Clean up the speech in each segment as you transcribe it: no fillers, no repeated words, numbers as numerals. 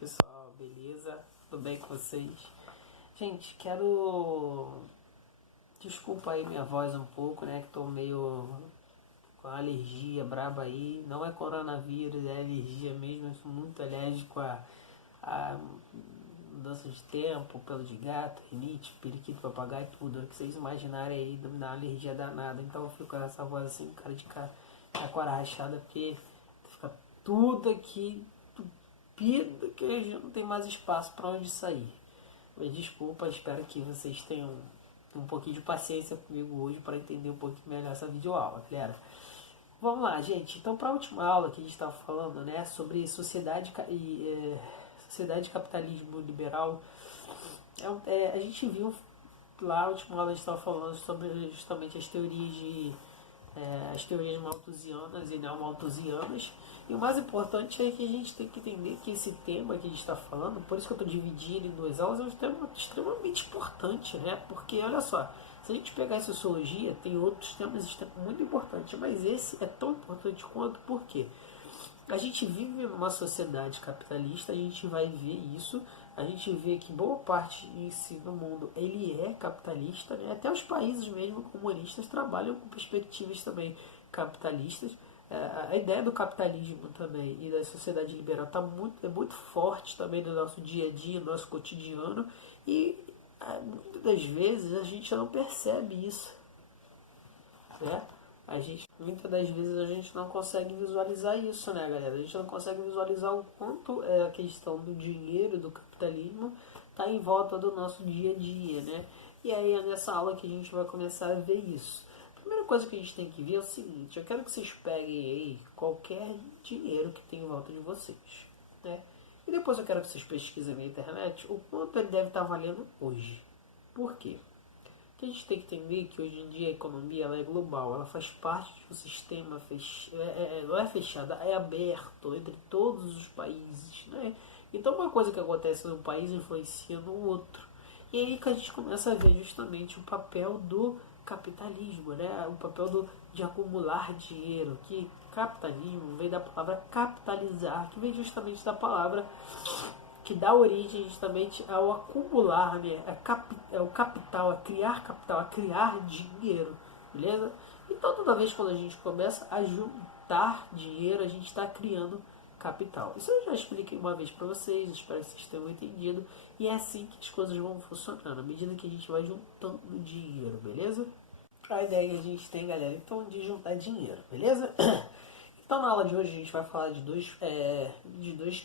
pessoal, beleza? Tudo bem com vocês? Gente, quero... Desculpa aí minha voz um pouco, né? Que tô meio com alergia braba aí. Não é coronavírus, é alergia mesmo. Eu sou muito alérgico a mudança de tempo, pelo de gato, rinite, periquito, papagaio, tudo. O que vocês imaginarem aí, dá uma alergia danada. Então eu fico com essa voz assim, cara de cá, com a rachada, porque fica tudo aqui tupido, que a gente não tem mais espaço para onde sair. Mas desculpa, espero que vocês tenham um pouquinho de paciência comigo hoje para entender um pouquinho melhor essa videoaula, galera. Vamos lá, gente. Então, para a última aula que a gente estava falando, né, sobre sociedade e capitalismo liberal, a gente viu lá, a última aula a gente estava falando sobre justamente as teorias malthusianas e neomalthusianas. E o mais importante é que a gente tem que entender que esse tema que a gente está falando, por isso que eu estou dividindo em duas aulas, é um tema extremamente importante, né? Porque, olha só, se a gente pegar a sociologia, tem outros temas muito importantes, mas esse é tão importante quanto, por quê? A gente vive numa sociedade capitalista, a gente vai ver isso, a gente vê que boa parte do mundo ele é capitalista, né? Até os países mesmo comunistas trabalham com perspectivas também capitalistas. A ideia do capitalismo também e da sociedade liberal é muito forte também no nosso dia a dia, no nosso cotidiano, e muitas das vezes a gente não percebe isso, né? Muitas das vezes a gente não consegue visualizar isso, né, galera? A gente não consegue visualizar o quanto a questão do dinheiro, do capitalismo, está em volta do nosso dia a dia, né? E aí é nessa aula que a gente vai começar a ver isso. A primeira coisa que a gente tem que ver é o seguinte: eu quero que vocês peguem aí qualquer dinheiro que tem em volta de vocês, né? E depois eu quero que vocês pesquisem na internet o quanto ele deve estar valendo hoje. Por quê? Porque a gente tem que entender que hoje em dia a economia ela é global, ela faz parte de um sistema não é fechado, é aberto entre todos os países, né? Então uma coisa que acontece num país influencia no outro. E aí que a gente começa a ver justamente o papel do capitalismo, né? O papel de acumular dinheiro, que capitalismo vem da palavra capitalizar, que vem justamente da palavra que dá origem justamente ao acumular, né? O capital, a criar dinheiro, beleza? Então toda vez quando a gente começa a juntar dinheiro, a gente está criando capital. Isso eu já expliquei uma vez para vocês, espero que vocês tenham entendido. E é assim que as coisas vão funcionando, à medida que a gente vai juntando dinheiro, beleza? A ideia que a gente tem, galera, então, de juntar dinheiro, beleza? Então, na aula de hoje, a gente vai falar de dois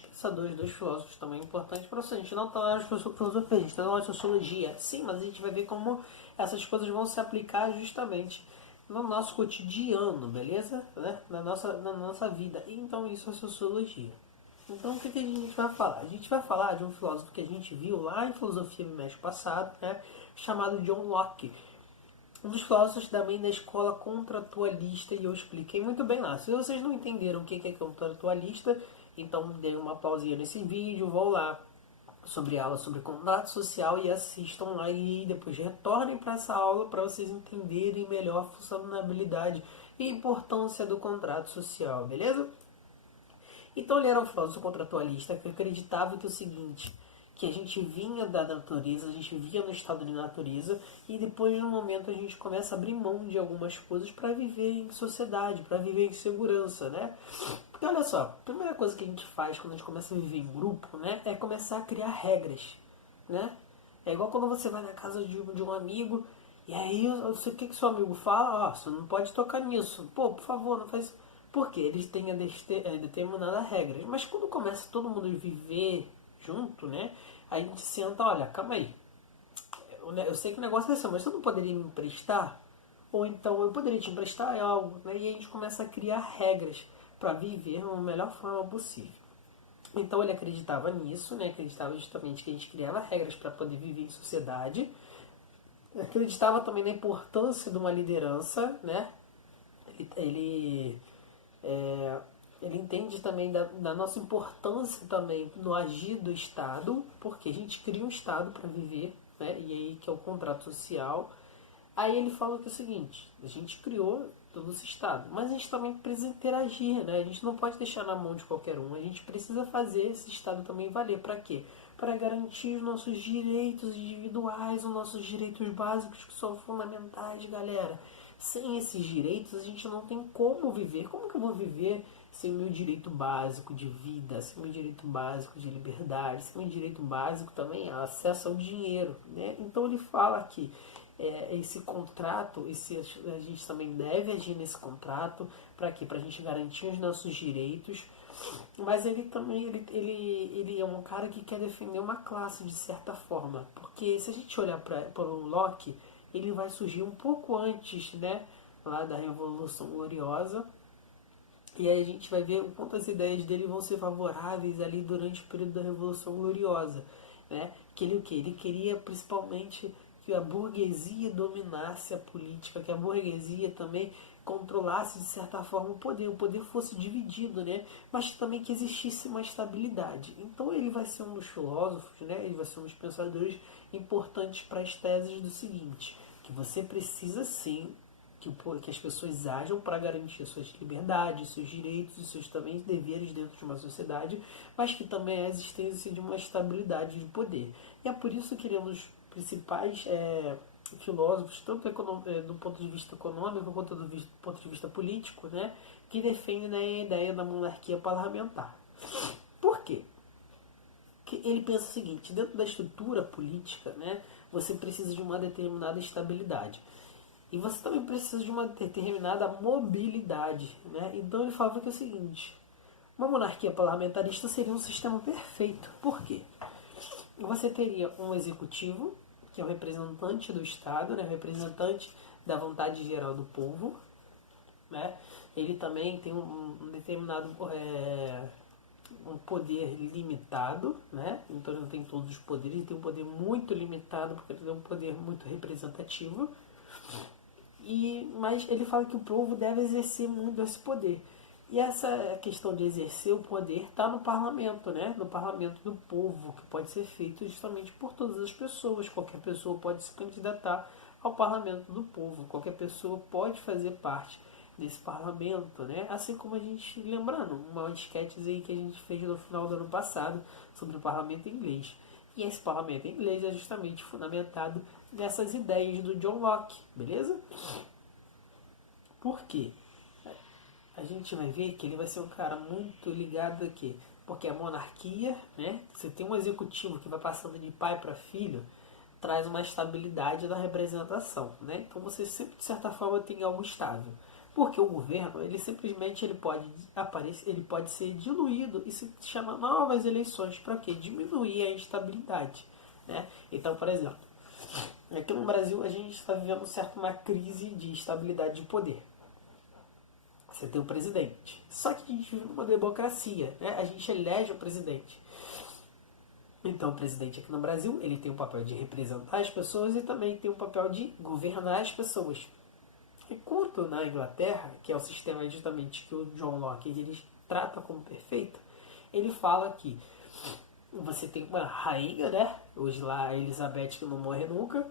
pensadores, dois filósofos também importantes para você. A gente não está na aula de filosofia, a gente está na aula de sociologia. Sim, mas a gente vai ver como essas coisas vão se aplicar justamente no nosso cotidiano, beleza? Né? Na nossa vida. E, então, isso é sociologia. Então, o que a gente vai falar? A gente vai falar de um filósofo que a gente viu lá em Filosofia no mês passado, né? Chamado John Locke. Um dos filósofos também da escola contratualista, e eu expliquei muito bem lá. Se vocês não entenderam o que é contratualista, então deem uma pausinha nesse vídeo, vão lá sobre aula sobre contrato social e assistam lá e depois retornem para essa aula para vocês entenderem melhor a funcionalidade e a importância do contrato social, beleza? Então ele era um filósofo contratualista que acreditava que o seguinte: que a gente vinha da natureza, a gente vinha no estado de natureza e depois no momento a gente começa a abrir mão de algumas coisas para viver em sociedade, para viver em segurança, né? Porque olha só, a primeira coisa que a gente faz quando a gente começa a viver em grupo, né, é começar a criar regras, né? É igual quando você vai na casa de um amigo e aí o que seu amigo fala? Você não pode tocar nisso. Pô, por favor, não faz isso. Por quê? Eles têm determinadas regras. Mas quando começa todo mundo a viver junto, né? A gente senta, olha, calma aí. Eu sei que o negócio é seu, mas você não poderia me emprestar? Ou então eu poderia te emprestar algo, né? E a gente começa a criar regras para viver da melhor forma possível. Então ele acreditava nisso, né? Acreditava justamente que a gente criava regras para poder viver em sociedade. Acreditava também na importância de uma liderança, né? Ele ele entende também da nossa importância também no agir do Estado, porque a gente cria um Estado para viver, né? E aí que é o contrato social. Aí ele fala que é o seguinte: a gente criou do nosso Estado. Mas a gente também precisa interagir, né? A gente não pode deixar na mão de qualquer um. A gente precisa fazer esse Estado também valer. Para quê? Para garantir os nossos direitos individuais, os nossos direitos básicos que são fundamentais, galera. Sem esses direitos a gente não tem como viver. Como que eu vou viver sem o meu direito básico de vida, sem o meu direito básico de liberdade, sem o meu direito básico também acesso ao dinheiro, né? Então ele fala que esse contrato, a gente também deve agir nesse contrato, para quê? Para a gente garantir os nossos direitos, mas ele também ele é um cara que quer defender uma classe de certa forma, porque se a gente olhar para o Locke, ele vai surgir um pouco antes, né, lá da Revolução Gloriosa, e aí a gente vai ver o quanto as ideias dele vão ser favoráveis ali durante o período da Revolução Gloriosa, né? Que ele o que? Ele queria principalmente que a burguesia dominasse a política, que a burguesia também controlasse de certa forma o poder fosse dividido, né? Mas também que existisse uma estabilidade. Então ele vai ser um dos filósofos, né? Ele vai ser um dos pensadores importantes para as teses do seguinte, que você precisa sim que as pessoas ajam para garantir suas liberdades, seus direitos e seus também deveres dentro de uma sociedade, mas que também é a existência de uma estabilidade de poder. E é por isso que ele é um dos principais filósofos, tanto do ponto de vista econômico quanto do ponto de vista político, né, que defende, né, a ideia da monarquia parlamentar. Por quê? Que ele pensa o seguinte, dentro da estrutura política, né, você precisa de uma determinada estabilidade. E você também precisa de uma determinada mobilidade, né? Então ele falava que é o seguinte, uma monarquia parlamentarista seria um sistema perfeito. Por quê? Você teria um executivo, que é o representante do Estado, né? O representante da vontade geral do povo, né? Ele também tem um determinado um poder limitado, né? Então ele não tem todos os poderes, ele tem um poder muito limitado, porque ele tem um poder muito representativo. Mas ele fala que o povo deve exercer muito esse poder. E essa questão de exercer o poder está no parlamento, né? No parlamento do povo, que pode ser feito justamente por todas as pessoas. Qualquer pessoa pode se candidatar ao parlamento do povo. Qualquer pessoa pode fazer parte desse parlamento, né? Assim como a gente, lembrando, uma esquete aí que a gente fez no final do ano passado sobre o parlamento inglês. E esse parlamento inglês é justamente fundamentado nessas ideias do John Locke, beleza? Por quê? A gente vai ver que ele vai ser um cara muito ligado aqui, porque a monarquia, né? Você tem um executivo que vai passando de pai para filho, traz uma estabilidade na representação, né? Então você sempre de certa forma tem algo estável. Porque o governo, ele simplesmente ele pode aparecer, ele pode ser diluído e se chama novas eleições para quê? Diminuir a instabilidade, né? Então, por exemplo, aqui no Brasil a gente está vivendo uma crise de estabilidade de poder. Você tem o presidente. Só que a gente vive numa democracia, né? A gente elege o presidente. Então, o presidente aqui no Brasil, ele tem o papel de representar as pessoas e também tem o papel de governar as pessoas. Enquanto na Inglaterra, que é o sistema justamente que o John Locke ele trata como perfeito, ele fala que você tem uma rainha, né? Hoje lá a Elizabeth que não morre nunca.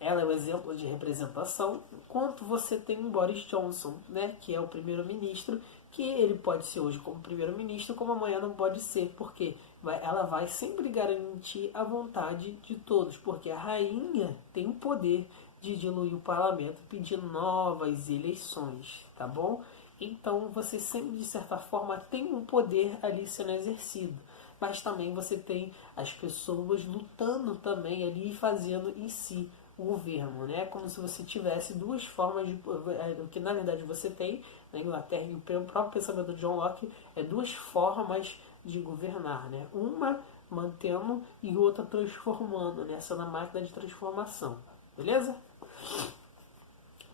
Ela é o exemplo de representação, enquanto você tem o Boris Johnson, né, que é o primeiro-ministro, que ele pode ser hoje como primeiro-ministro, como amanhã não pode ser, porque ela vai sempre garantir a vontade de todos, porque a rainha tem o poder de diluir o parlamento pedindo novas eleições, tá bom? Então você sempre, de certa forma, tem um poder ali sendo exercido. Mas também você tem as pessoas lutando também ali e fazendo em si o governo, né? Como se você tivesse duas formas de... O que na verdade você tem na Inglaterra e o próprio pensamento do John Locke é duas formas de governar, né? Uma mantendo e outra transformando, né? Essa na máquina de transformação, beleza?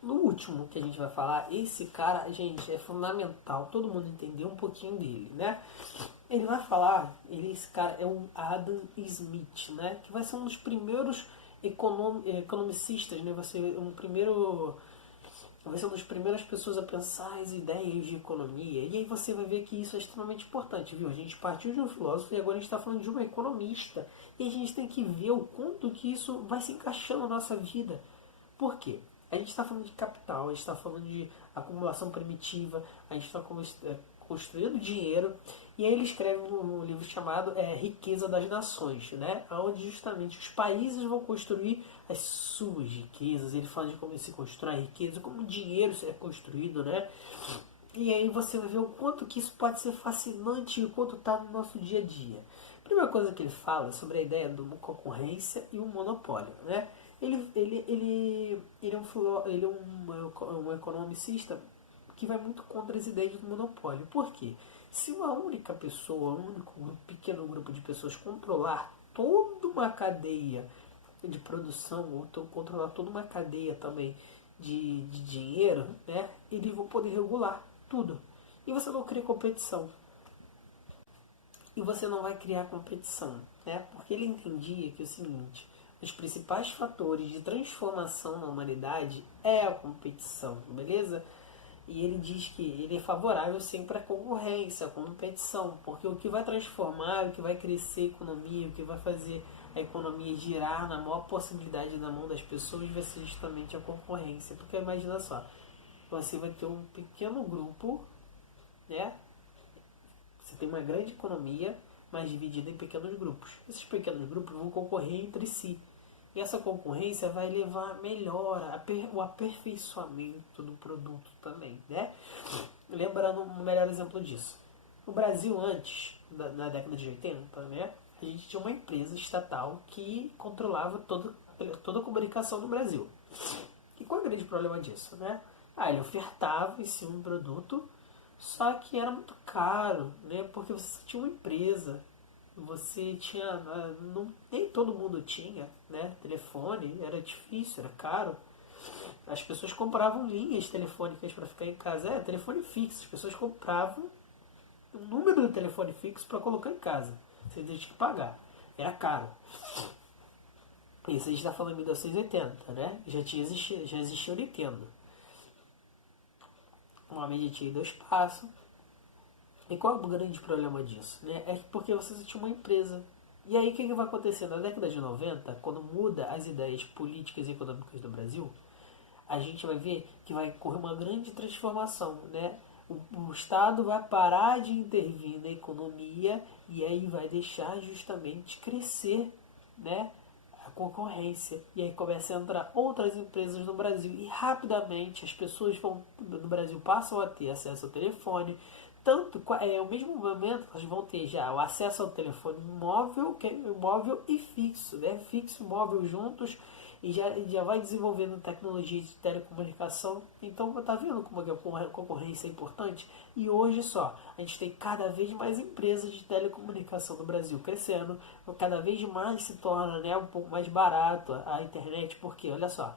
No último que a gente vai falar, esse cara, gente, é fundamental todo mundo entender um pouquinho dele, né? Ele vai falar, esse cara é o Adam Smith, né? Que vai ser um dos primeiros economicistas, né? Vai ser uma das primeiras pessoas a pensar as ideias de economia. E aí você vai ver que isso é extremamente importante, viu? A gente partiu de um filósofo e agora a gente está falando de um economista. E a gente tem que ver o quanto que isso vai se encaixando na nossa vida. Por quê? A gente está falando de capital, a gente está falando de acumulação primitiva, a gente está construindo dinheiro. E aí ele escreve um livro chamado Riqueza das Nações, né? Onde justamente os países vão construir as suas riquezas. Ele fala de como se constrói a riqueza, como o dinheiro é construído, né? E aí você vai ver o quanto que isso pode ser fascinante e o quanto está no nosso dia a dia. A primeira coisa que ele fala é sobre a ideia de uma concorrência e um monopólio, né? Ele é um economicista que vai muito contra as ideias do monopólio. Por quê? Se uma única pessoa, um único pequeno grupo de pessoas controlar toda uma cadeia de produção, ou controlar toda uma cadeia também de dinheiro, né, eles vão poder regular tudo. E você não cria competição. E você não vai criar competição, né? Porque ele entendia que é o seguinte: os principais fatores de transformação na humanidade é a competição, beleza? E ele diz que ele é favorável sempre à concorrência, à competição, porque o que vai transformar, o que vai crescer a economia, o que vai fazer a economia girar na maior possibilidade na mão das pessoas vai ser justamente a concorrência. Porque imagina só, você vai ter um pequeno grupo, né? Você tem uma grande economia, mas dividida em pequenos grupos. Esses pequenos grupos vão concorrer entre si. E essa concorrência vai levar a melhora, o aperfeiçoamento do produto também, né? Lembrando um melhor exemplo disso. No Brasil, antes, na década de 80, né, a gente tinha uma empresa estatal que controlava toda a comunicação no Brasil. E qual é o grande problema disso, né? Ele ofertava esse um produto, só que era muito caro, né? Porque você tinha uma empresa, você tinha, nem todo mundo tinha, né, telefone, era difícil, era caro. As pessoas compravam linhas telefônicas para ficar em casa, telefone fixo, as pessoas compravam um número de telefone fixo para colocar em casa, você tinha que pagar, era caro. Isso a gente está falando em 1980, né? Já existia o Nintendo. Uma mídia tinha 2 passos. E qual é o grande problema disso? Né? É porque você tinha uma empresa. E aí o que vai acontecer? Na década de 90, quando muda as ideias políticas e econômicas do Brasil, a gente vai ver que vai ocorrer uma grande transformação. Né? O Estado vai parar de intervir na economia e aí vai deixar justamente crescer, né, a concorrência. E aí começa a entrar outras empresas no Brasil. E rapidamente as pessoas no Brasil passam a ter acesso ao telefone. Tanto, ao mesmo momento, elas vão ter já o acesso ao telefone móvel, móvel e fixo, né? Fixo e móvel juntos, e já vai desenvolvendo tecnologia de telecomunicação. Então, tá vendo como a concorrência é importante? E hoje só, a gente tem cada vez mais empresas de telecomunicação no Brasil crescendo, cada vez mais se torna, né, um pouco mais barato a internet, porque, olha só,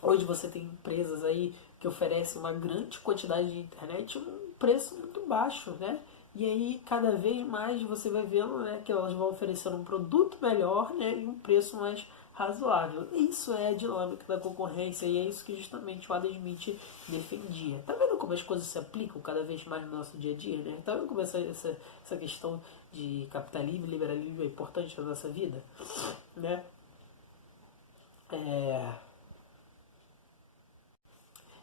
hoje você tem empresas aí que oferecem uma grande quantidade de internet a um preço muito baixo, né? E aí cada vez mais você vai vendo, né, que elas vão oferecendo um produto melhor, né, e um preço mais razoável. Isso é a dinâmica da concorrência e é isso que justamente o Adam Smith defendia. Tá vendo como as coisas se aplicam cada vez mais no nosso dia a dia, né? Tá vendo como essa questão de capitalismo e liberalismo é importante na nossa vida, né?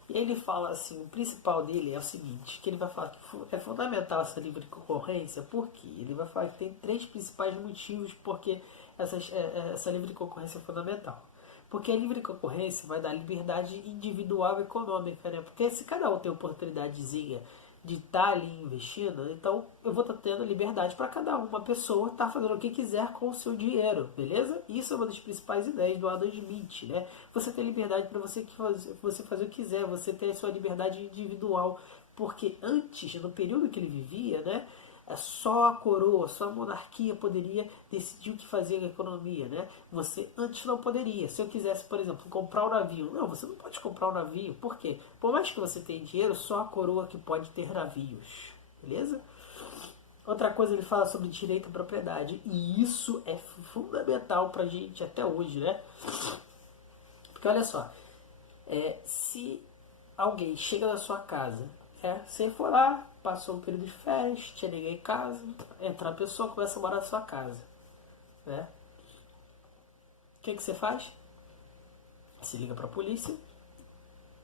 E ele fala assim, o principal dele é o seguinte, que ele vai falar que é fundamental essa livre concorrência, porque ele vai falar que tem 3 principais motivos porque essa livre concorrência é fundamental. Porque a livre concorrência vai dar liberdade individual e econômica, né? Porque se cada um tem oportunidadezinha de estar ali investindo, então eu vou estar tendo liberdade para cada uma pessoa estar fazendo o que quiser com o seu dinheiro, beleza? Isso é uma das principais ideias do Adam Smith, né? Você ter liberdade para você fazer o que quiser, você ter a sua liberdade individual, porque antes, no período que ele vivia, né, só a coroa, só a monarquia poderia decidir o que fazer na economia, né? Você antes não poderia. Se eu quisesse, por exemplo, comprar um navio, não, você não pode comprar um navio. Por quê? Por mais que você tenha dinheiro, só a coroa que pode ter navios, beleza? Outra coisa, ele fala sobre direito à propriedade, e isso é fundamental pra gente até hoje, né? Porque olha só, se alguém chega na sua casa, você for lá, passou um período de férias, tinha ninguém em casa, entra a pessoa, começa a morar na sua casa, né? O que você faz? Você liga pra polícia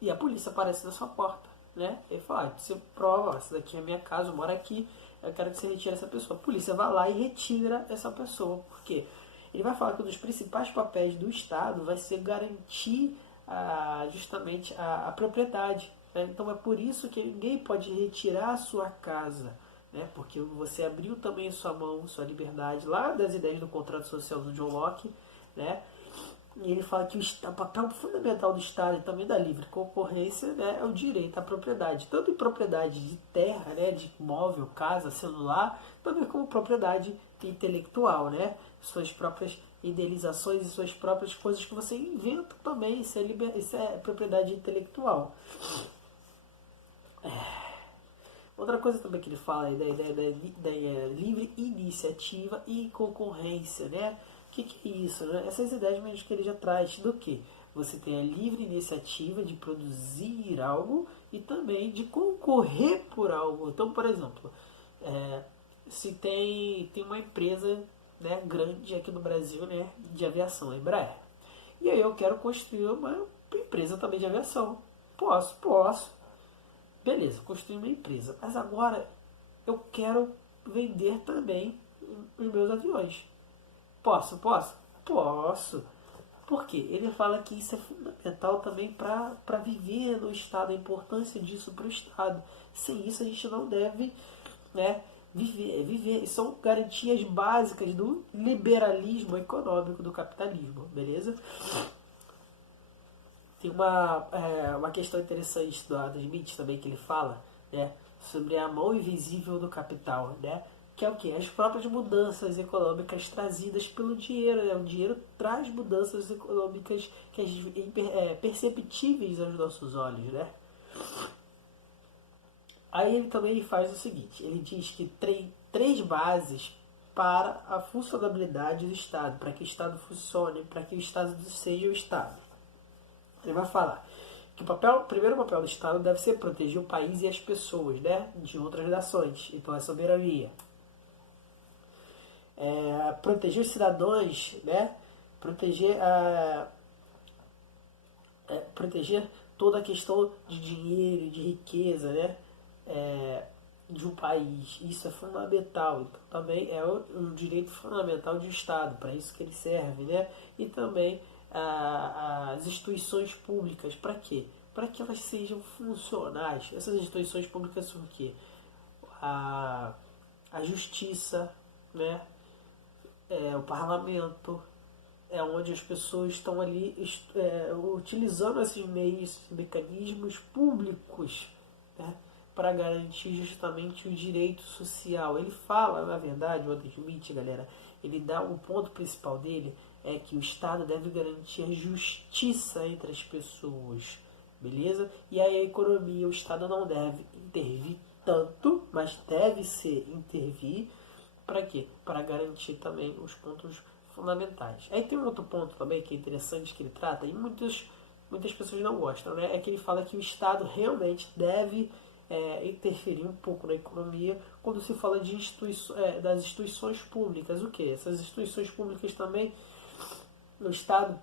E a polícia aparece na sua porta, né? Ele fala, você prova, ó, essa daqui é a minha casa, eu moro aqui, eu quero que você retire essa pessoa. A polícia vai lá e retira essa pessoa. Por quê? Ele vai falar que um dos principais papéis do Estado vai ser garantir justamente a propriedade. Né? Então é por isso que ninguém pode retirar a sua casa, né? Porque você abriu também sua mão, sua liberdade, lá das ideias do contrato social do John Locke, né? E ele fala que o papel fundamental do Estado e também da livre concorrência, né, é o direito à propriedade, tanto em propriedade de terra, né, de móvel, casa, celular, também como propriedade intelectual, né, suas próprias idealizações e suas próprias coisas que você inventa também, isso é propriedade intelectual. Outra coisa também que ele fala é da ideia da livre iniciativa e concorrência, né? O que é isso? Né? Essas ideias mesmo que ele já traz do que? Você tem a livre iniciativa de produzir algo e também de concorrer por algo. Então, por exemplo, se tem uma empresa, né, grande aqui no Brasil, né, de aviação, a Embraer. E aí eu quero construir uma empresa também de aviação. Posso. Beleza, construir uma empresa. Mas agora eu quero vender também os meus aviões. Posso? Posso. Por quê? Ele fala que isso é fundamental também para viver no Estado, a importância disso para o Estado. Sem isso a gente não deve, né, viver. São garantias básicas do liberalismo econômico, do capitalismo, beleza? Tem uma questão interessante do Adam Smith também que ele fala, né, sobre a mão invisível do capital, né? Que é o que? As próprias mudanças econômicas trazidas pelo dinheiro. Né? O dinheiro traz mudanças econômicas perceptíveis aos nossos olhos. Né? Aí ele também faz o seguinte, ele diz que três bases para a funcionabilidade do Estado, para que o Estado funcione, para que o Estado seja o Estado. Ele vai falar que o primeiro papel do Estado deve ser proteger o país e as pessoas, né, de outras nações. Então é soberania. Proteger os cidadãos, né, proteger toda a questão de dinheiro, de riqueza, né, de um país. Isso é fundamental. Então também é um direito fundamental do Estado, para isso que ele serve, né? E também as instituições públicas, para quê? Para que elas sejam funcionais. Essas instituições públicas são o quê? A justiça, né? O parlamento, é onde as pessoas estão ali utilizando esses meios, esses mecanismos públicos, né, para garantir justamente o direito social. Ele fala, na verdade, o Adam Smith, galera, ele dá o ponto principal dele, é que o Estado deve garantir a justiça entre as pessoas, beleza? E aí a economia, o Estado não deve intervir tanto, mas deve ser intervir, para quê? Para garantir também os pontos fundamentais. Aí tem um outro ponto também que é interessante que ele trata, e muitas pessoas não gostam, né? É que ele fala que o Estado realmente deve interferir um pouco na economia quando se fala de das instituições públicas. O que? Essas instituições públicas também, o Estado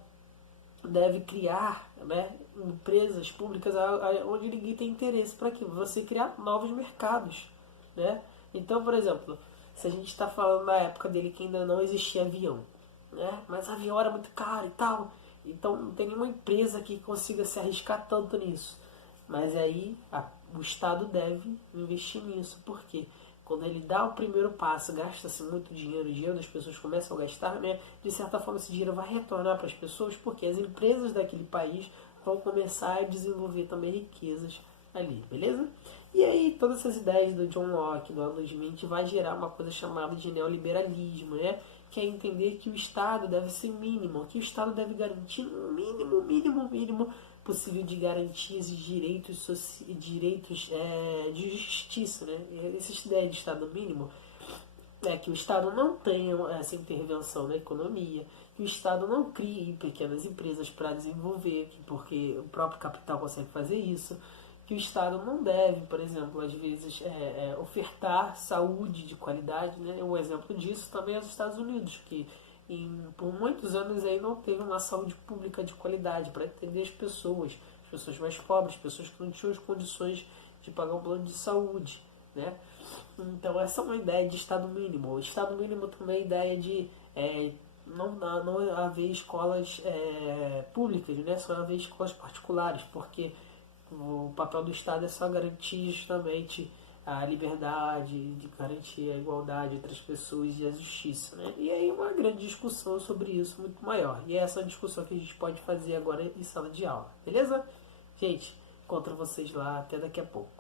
deve criar, né, empresas públicas onde ninguém tem interesse, para que você criar novos mercados, né? Então, por exemplo, se a gente está falando na época dele que ainda não existia avião, né? Mas avião era muito caro e tal, então não tem nenhuma empresa que consiga se arriscar tanto nisso. Mas aí o Estado deve investir nisso, porque quando ele dá o primeiro passo, gasta-se muito dinheiro, o dinheiro das pessoas começam a gastar, né? De certa forma esse dinheiro vai retornar para as pessoas, porque as empresas daquele país vão começar a desenvolver também riquezas ali, beleza? E aí todas essas ideias do John Locke, do Adam Smith, vai gerar uma coisa chamada de neoliberalismo, né? Que é entender que o Estado deve ser mínimo, que o Estado deve garantir um mínimo possível de garantias e direitos de justiça, né? Essa ideia de Estado mínimo é que o Estado não tenha essa intervenção na economia, que o Estado não crie pequenas empresas para desenvolver, porque o próprio capital consegue fazer isso, que o Estado não deve, por exemplo, às vezes ofertar saúde de qualidade, né? Um exemplo disso também é os Estados Unidos, que por muitos anos aí não teve uma saúde pública de qualidade para atender as pessoas. As pessoas mais pobres, pessoas que não tinham as condições de pagar um plano de saúde, né? Então essa é uma ideia de Estado mínimo. O Estado mínimo também é a ideia de não haver escolas públicas, né? Só haver escolas particulares, porque o papel do Estado é só garantir justamente a liberdade, de garantir a igualdade entre as pessoas e a justiça, né? E aí uma grande discussão sobre isso muito maior. E é essa discussão que a gente pode fazer agora em sala de aula, beleza? Gente, encontro vocês lá até daqui a pouco.